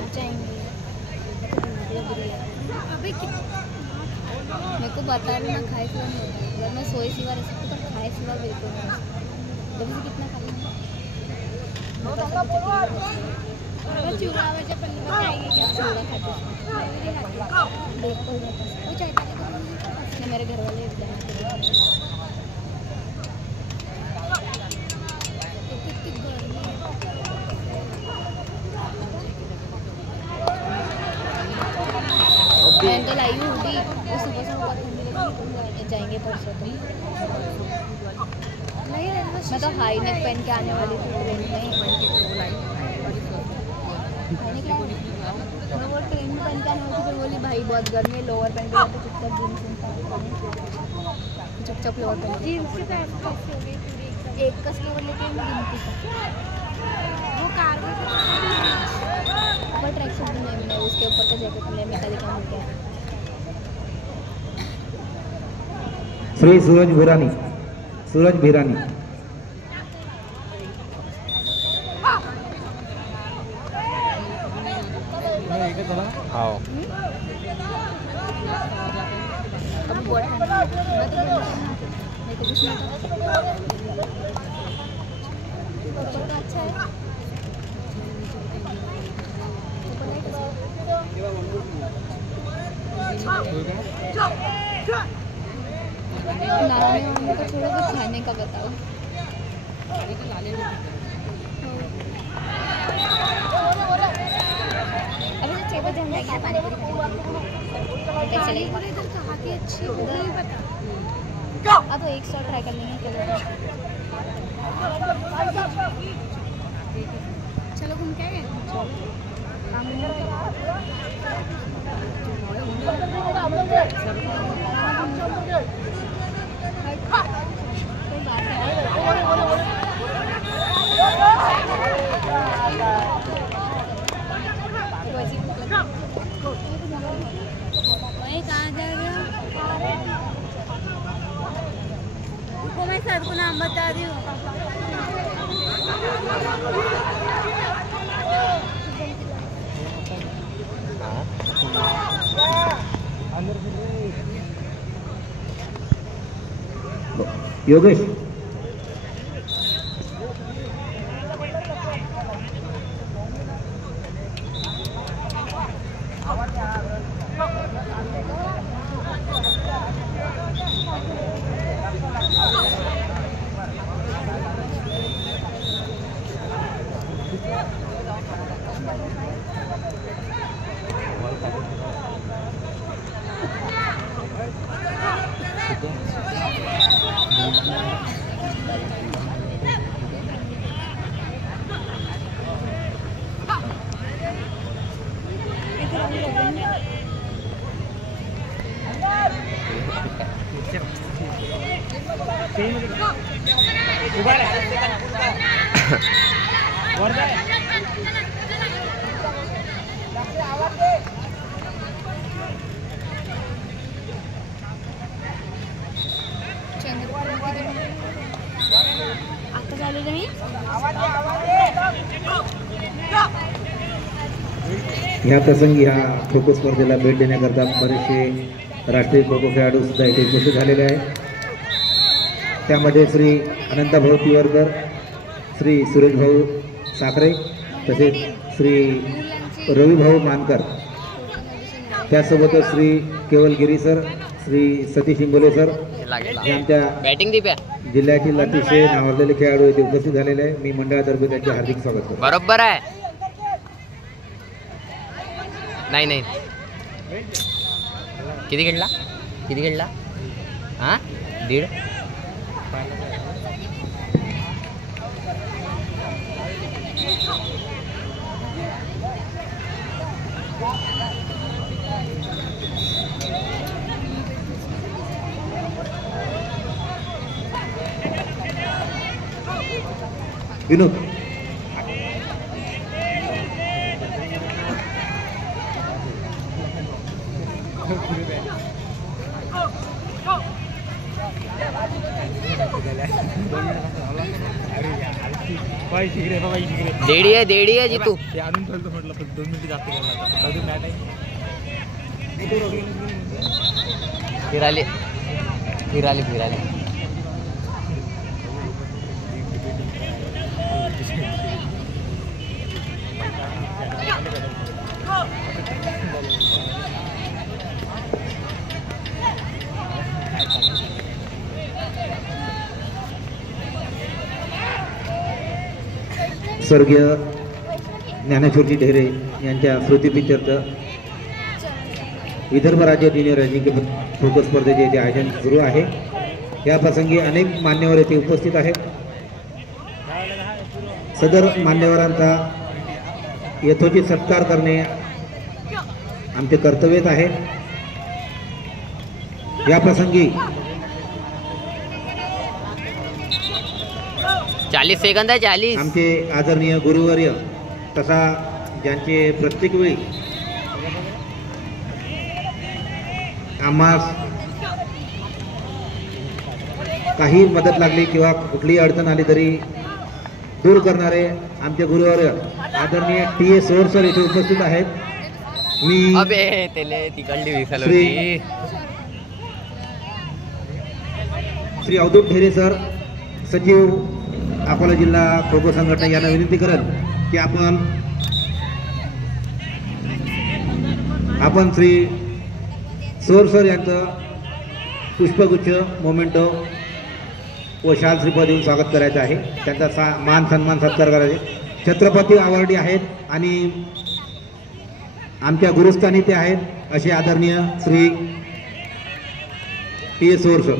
कब जाएंगे? अबे मेरे को बता रही ना, खाए सिवा नहीं होता। अगर मैं सोए सिवा रह सकती पर खाए सिवा बिल्कुल नहीं। जब से कितना खा चूड़ा वजह पर बताएगी क्या? चूड़ा खाते देखो वो चाहता मेरे घर वाले मैं तो लाई हूँ दी उस सुबह से बहुत ठंडी लगी। जाएंगे परसों तो मैं तो हाई नेक पहन के आने वाली थी ट्रेन में। मैं वो ट्रेन में पहन के आने वाली थी तो बोली भाई बहुत गर्मी है, लोअर पहन के तो चुपचाप जीन्स चुपचाप लोअर पहन जीन्स एक कस के बोले कि गिनती वो कार ऊपर ट्रैक सूट नहीं मिला, उसके ऊपर का जैकेट मिला, मैं कल क्या मिल गया। श्री सूरज भिरानी, सूरज भिरानी। हाँ अभी बहुत ठंडा है, मेरे को कुछ नहीं तो अच्छा है। नानी मम्मी को थोड़ा कुछ खाने का बताओ। अभी तो 6 बजे हम जाएंगे पानी पूरी चलेगी। इधर कहाँ की अच्छी नहीं पता। अब एक शॉट ट्राई कर लेंगे। चलो घूम के आए। वही कहाँ जा रहे हो? रुको मैं सर को नाम बता रही हूँ। योगेश या प्रसंगी ह्या खो खो स्पर्धेला भेट देण्याकरता बरेचसे राष्ट्रीय खो खो खेळाडू सुद्धा इथे उपस्थित झालेले आहेत। त्यामध्ये श्री अनंतभाऊ तिवरकर, श्री सुरेशभाऊ साखरे, तसेच श्री रविभाऊ मानकर, त्यासोबतच श्री केवल गिरी सर, श्री सतीश इंगोले सर हे आमच्या जिल्ह्यातील अतिशय नावाजलेले खेळाडू इथे उपस्थित झालेले आहे। मी मंडळातर्फे त्यांचे हार्दिक स्वागत करतो। बरोबर आहे। नाही नाही किती खेळला हां 1.5 विनोद देडी आहे जितू. फिराले. स्वर्गीय ज्ञानेश्वरजी ढेरे यांच्या स्मृतिप्रित्यर्थ विदर्भ राज्य ज्युनियर अजिंक्य खो खो स्पर्धेचे येथे आयोजन सुरू आहे. या प्रसंगी अनेक मान्यवर येथे उपस्थित आहेत. सदर मान्यवरांचा यथोचित सत्कार करणे आमचे कर्तव्यच आहे. या प्रसंगी 40 सेकंद आहे. 40. आमचे आदरणीय गुरुवर्य तथा ज्यांचे प्रत्येक वेळी आम्हास काही मदत लागली किंवा कुठलीही अडचण आली तरी दूर करणारे आमचे गुरुवर्य आदरणीय टी.ए. सोर सर इथे उपस्थित आहेत. मी अबे तेले तिकडली विसरली. श्री अवधूत ढेरे सर सचिव अकोला जिल्हा खो खो संघटना यांना विनंती करेल की आपण श्री सोर सर यांचं पुष्पगुच्छ मोमेंटो व शाल श्रीफळ देऊन स्वागत करायचं आहे. त्यांचा मान सन्मान सत्कार करायचे. छत्रपती अवॉर्डी आहेत आणि आमच्या गुरुस्थानी ते आहेत असे आदरणीय श्री टी.ए. सोर सर.